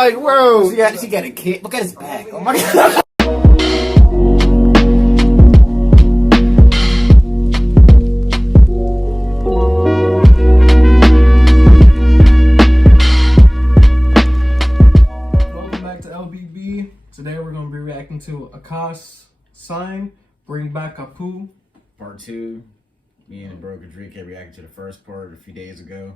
like, bro, yeah, she got a kid. Look at his back. Oh my god. Welcome back to LBB. Today we're gonna be reacting to Akaash Singh, Bring Back Apu. Part 2. Me and Bro Kadrika reacted to the first part a few days ago.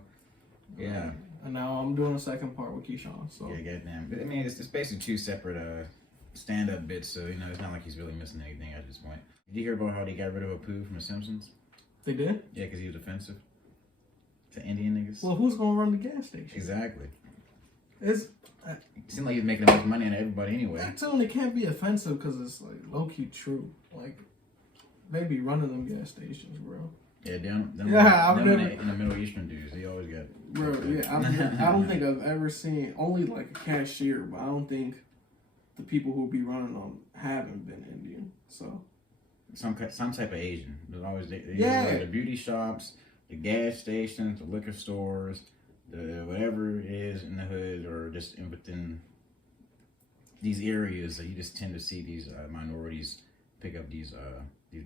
Yeah. And now I'm doing the second part with Keyshawn. So Yeah, goddamn. But I mean, it's basically two separate stand-up bits, so you know, it's not like he's really missing anything at this point. Did you hear about how they got rid of Apu from The Simpsons? they did? Yeah, because he was offensive to Indian niggas. Well, who's gonna run the gas station? Exactly. It's It seemed like he was making enough money on everybody anyway. that tune. It can't be offensive because it's like low key true. Like they be running them gas stations, bro. Yeah, them I've never in the Middle Eastern dudes, they always got. Bro, yeah, I don't think I've ever seen only like a cashier, but I don't think the people who be running them haven't been Indian. So Some type of Asian. There's always Yeah. the beauty shops, the gas stations, the liquor stores, the whatever it is in the hood or just within these areas that you just tend to see these minorities pick up these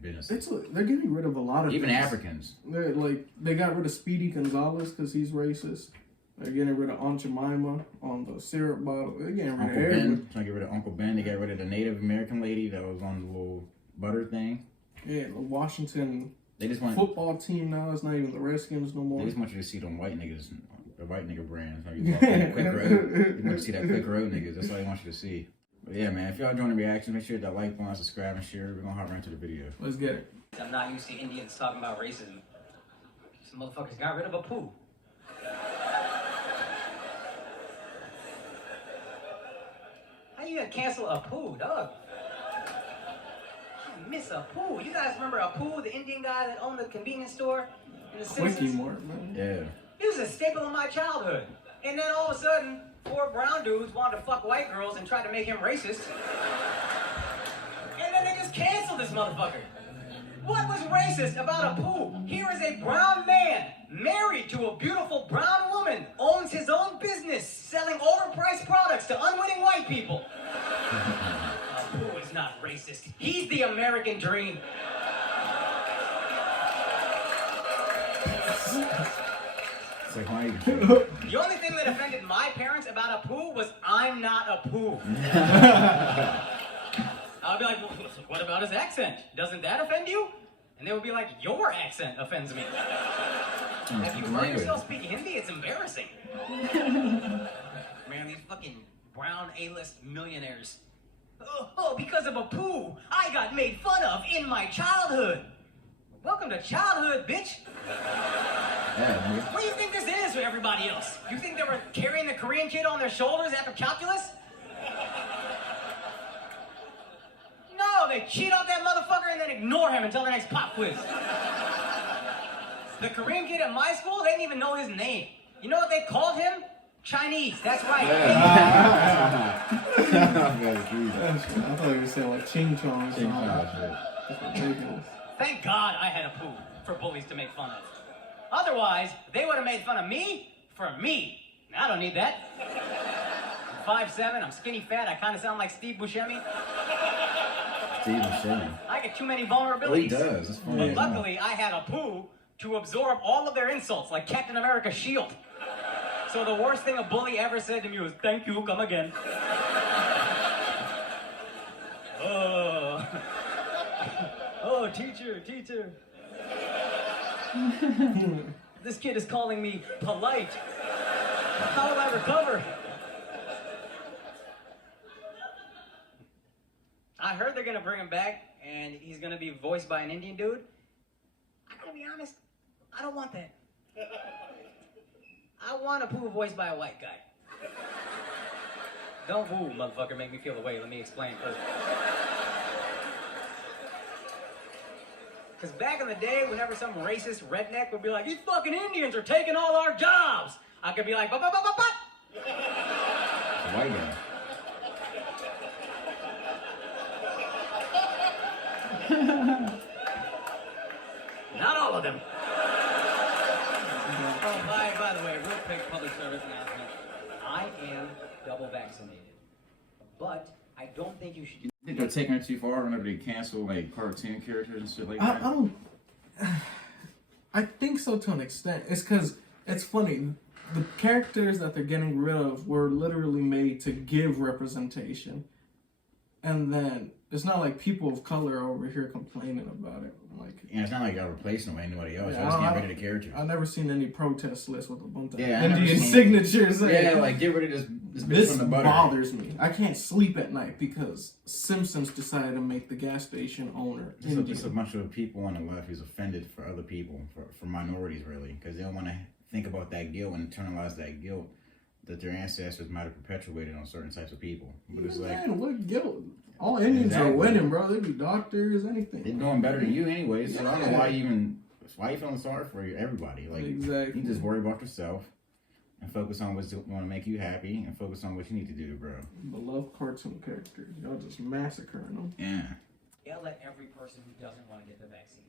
businesses. they're getting rid of a lot of Even things. Africans. They're like they got rid of Speedy Gonzalez because he's racist. They're getting rid of Aunt Jemima on the syrup bottle. They're getting rid Uncle of everyone. Ben, trying to get rid of Uncle Ben. They got rid of the Native American lady that was on the little butter thing. Yeah, the Washington They just want football team now. It's not even the Redskins no more. They just want you to see them white niggas, the white nigga brands. How you walk on the Quick Road. You want to see that Quick Road niggas. That's all they want you to see. But yeah, man, if y'all enjoying the reaction, make sure that like button, subscribe, and share. We're gonna hop right into the video. Let's get it. I'm not used to Indians talking about racism. Some motherfuckers got rid of Apu. How you gonna cancel Apu, dog? I miss Apu. You guys remember Apu, the Indian guy that owned the convenience store in the Quickie Simpsons? Mart, man. Yeah. He was a staple of my childhood. And then all of a sudden, 4 brown dudes wanted to fuck white girls and tried to make him racist. And then they just canceled this motherfucker. What was racist about Apu? Here is a brown man, married to a beautiful brown woman, owns his own business, selling overpriced products to unwitting white people. Apu is not racist. He's the American dream. It's like, why are you The only thing that offended my parents about Apu was I'm not Apu. I'll be like, well, what about his accent? Doesn't that offend you? And they would be like, your accent offends me. Have you heard yourself speak Hindi? It's embarrassing. Man, these fucking brown A-list millionaires. Oh, because of Apu, I got made fun of in my childhood. Welcome to childhood, bitch. Yeah, nigga. What do you think this is for everybody else? You think they were carrying the Korean kid on their shoulders after calculus? No, they cheat on that motherfucker and then ignore him until the next pop quiz. The Korean kid at my school, they didn't even know his name. You know what they called him? Chinese, that's right. I thought you were saying like Ching Chong or something. That's ridiculous. Thank God I had a poo for bullies to make fun of. Otherwise, they would have made fun of me for me. I don't need that. I'm 5'7", I'm skinny fat, I kind of sound like Steve Buscemi. Steve Buscemi. I get too many vulnerabilities. Well, he does. It's funny. But luckily, I had a poo to absorb all of their insults, like Captain America's shield. So the worst thing a bully ever said to me was, "Thank you, come again." Oh, teacher. This kid is calling me polite. How will I recover? I heard they're gonna bring him back, and he's gonna be voiced by an Indian dude. I gotta be honest, I don't want that. I want a poo voiced by a white guy. Don't woo, motherfucker, make me feel the way. Let me explain first. Because back in the day, whenever some racist redneck would be like, "These fucking Indians are taking all our jobs," I could be like, "But." White guy. Not all of them. Oh, by the way, real quick public service announcement. I am double vaccinated. But I don't think you should. You think they're taking it too far whenever they cancel like cartoon characters and shit like I that? don't. I think so to an extent. It's because it's funny. The characters that they're getting rid of were literally made to give representation, and then it's not like people of color are over here complaining about it. Like, Yeah, it's not like y'all replacing them with anybody else. Yeah, Y'all just I get don't- rid of the characters. I've never seen any protest list with a bunch of Yeah, I never Indian seen- signatures. Yeah, like get rid of this bitch This from the butter. bothers me. I can't sleep at night because Simpsons decided to make the gas station owner Indian. Just a bunch of people on the left who's offended for other people, for minorities really, because they don't want to think about that guilt and internalize that guilt that their ancestors might have perpetuated on certain types of people. But it's like, Man, what guilt? All Indians are Exactly. winning, bro. They be doctors, anything. they're doing better than you anyway, so I don't know why you feeling sorry for everybody. Like, Exactly. you just worry about yourself and focus on what's going to make you happy and focus on what you need to do, bro. Beloved cartoon characters. Y'all just massacring them. Yeah. Yell at every person who doesn't want to get the vaccine.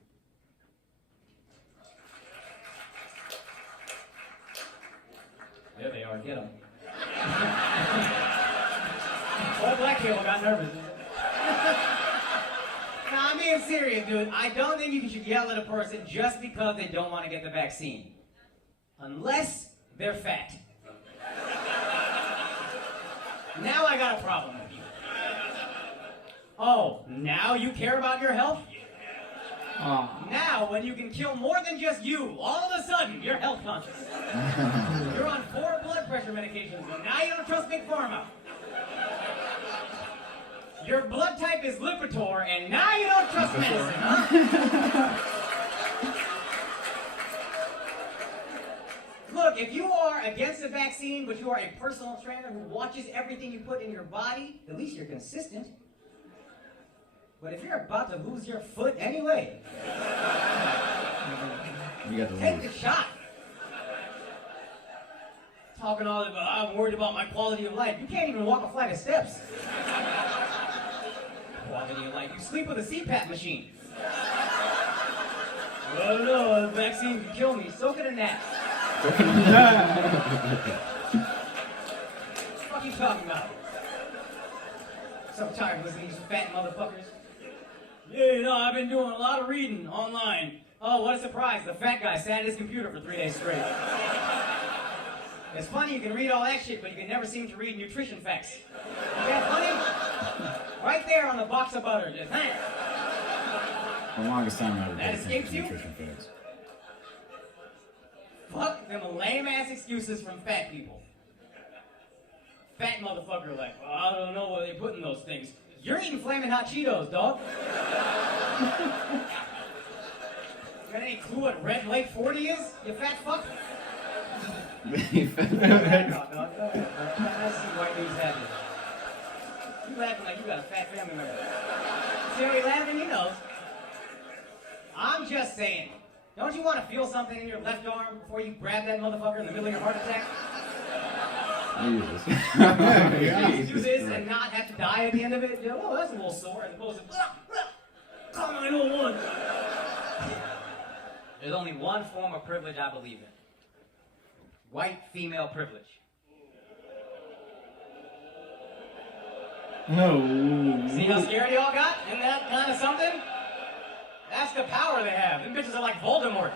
There they are, get them. Old black people got nervous. No, I'm being serious, dude. I don't think you should yell at a person just because they don't want to get the vaccine. Unless they're fat. Now I got a problem with you. Oh, now you care about your health? Now, when you can kill more than just you, all of a sudden, you're health conscious. You're on 4 blood pressure medications, and now you don't trust Big Pharma. Your blood type is Lipitor, and now you don't trust medicine, huh? Look, if you are against the vaccine, but you are a personal trainer who watches everything you put in your body, at least you're consistent. But if you're about to lose your foot anyway, You got the take lose. the shot. Talking all about, I'm worried about my quality of life. You can't even walk a flight of steps. Quality of life. You sleep with a CPAP machine. Oh no, the vaccine can kill me. So can a gnat. What the fuck are you talking about? So tired of listening to these fat motherfuckers. Yeah, you know, I've been doing a lot of reading online. Oh, what a surprise. The fat guy sat at his computer for 3 days straight. It's funny, you can read all that shit, but you can never seem to read nutrition facts. Is that funny? Right there on the box of butter, just The longest time I ever That paid escapes attention to you? nutrition facts. Fuck them lame-ass excuses from fat people. Fat motherfucker like, well, I don't know what they put in those things. You're eating Flamin' Hot Cheetos, dog. You got any clue what Red Lake 40 is, you fat fuck? No, dog. Go ahead, bro. I see white dudes happy. You laughing like you got a fat family member. See how he laughing? He knows. I'm just saying. Don't you want to feel something in your left arm before you grab that motherfucker in the middle of your heart attack? Jesus. Do this and not have to die at the end of it? You know, oh, that's a little sore as opposed to, call 911. There's only one form of privilege I believe in. White female privilege. No. See how scared y'all got? Isn't that kind of something? That's the power they have. Them bitches are like Voldemort.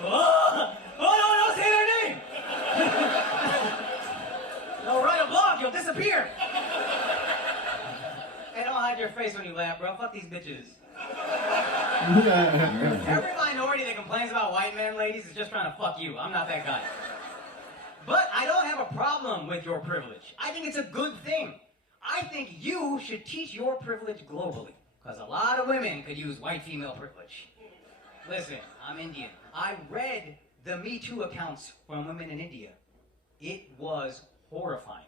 Oh, no, don't say their name. They'll write a blog, you'll disappear. Hey, don't hide your face when you laugh, bro. Fuck these bitches. Every minority that complains about white men, ladies, is just trying to fuck you. I'm not that guy. But I don't have a problem with your privilege. I think it's a good thing. I think you should teach your privilege globally. Because a lot of women could use white female privilege. Listen, I'm Indian. I read the Me Too accounts from women in India. It was horrifying.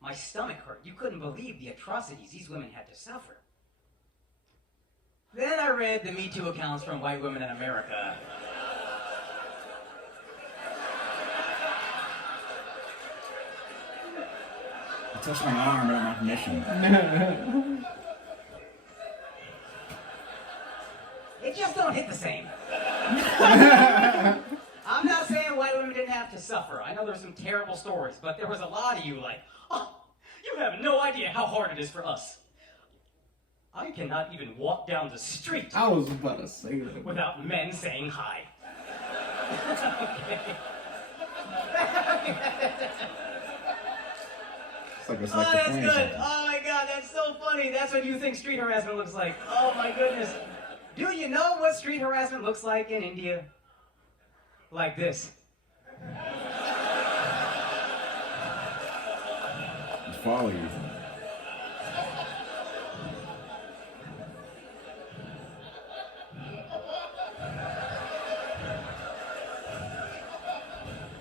My stomach hurt. You couldn't believe the atrocities these women had to suffer. Then I read the Me Too accounts from white women in America. I touched my arm without my permission. It just don't hit the same. I'm not saying white women didn't have to suffer. I know there's some terrible stories, but there was a lot of you like, oh, you have no idea how hard it is for us. I cannot even walk down the street I was about to say that. without men saying hi. It's Oh, like the that's Flames. good. Oh my God, that's so funny. That's what you think street harassment looks like. Oh my goodness. Do you know what street harassment looks like in India? Like this. Just follow you.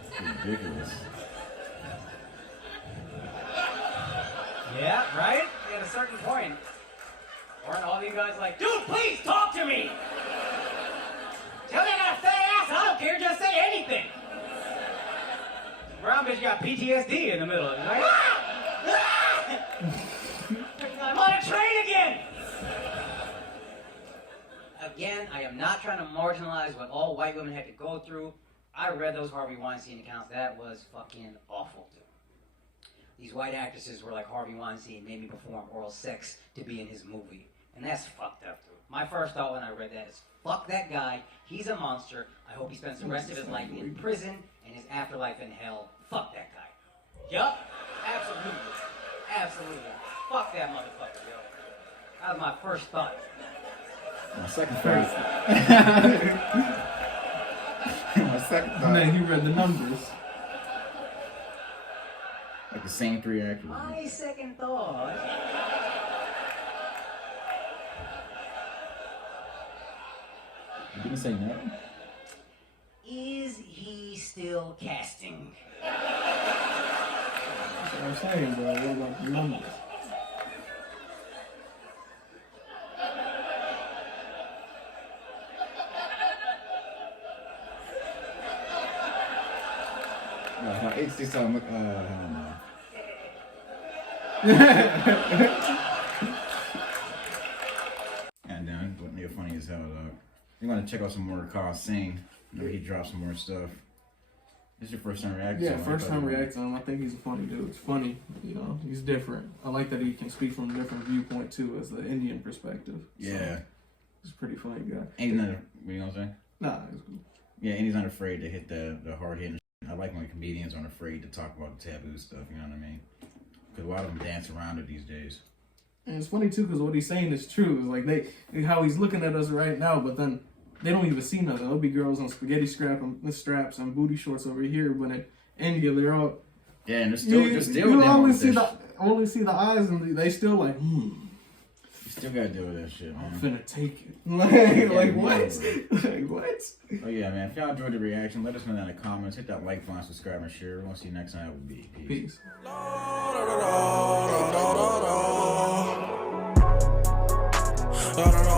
It's ridiculous. Yeah, right? At a certain point. Aren't all you guys like, dude, please talk to me! Tell me I got a fat ass, I don't care, just say anything! Brown bitch got PTSD in the middle of it, right? I'm on a train again! Again, I am not trying to marginalize what all white women had to go through. I read those Harvey Weinstein accounts. That was fucking awful, dude. These white actresses were like Harvey Weinstein, made me perform oral sex to be in his movie. And that's fucked up, dude. My first thought when I read that is, fuck that guy. He's a monster. I hope he spends the rest of his life in prison and his afterlife in hell. Fuck that guy. Yup. Absolutely. Absolutely. Fuck that motherfucker, yo. That was my first thought. My second thought. My second And thought. then he read the numbers. Like the same 3 actors. My second thought. You didn't say no? Is he still casting? That's what I'm saying, bro. What about the numbers? No, it's just I don't know. And then, what made it funny as hell, dog. You want to check out some more Akaash Singh. Maybe he dropped some more stuff. This is your first time reacting? Yeah, first time reacting to him. I think he's a funny dude. It's funny, you know. He's different. I like that he can speak from a different viewpoint too, as the Indian perspective. Yeah. So, he's a pretty funny guy. And he's not, you know what I'm saying? Nah, it's cool. Yeah, and he's not afraid to hit the hard hitting. I like when comedians aren't afraid to talk about the taboo stuff. You know what I mean? Because a lot of them dance around it these days. And it's funny too, because what he's saying is true. It's like how he's looking at us right now, but then they don't even see nothing. There'll be girls on spaghetti straps and booty shorts over here, but in India they're all. Yeah, and they're still you down only with see that only see the eyes, and they still like, You still gotta deal with that shit, I'm man. finna take it. like what? Yeah. Like what? Oh yeah, man. If y'all enjoyed the reaction, let us know in the comments. Hit that like button, subscribe, and share. We're gonna see you next time. It will be peace. Peace.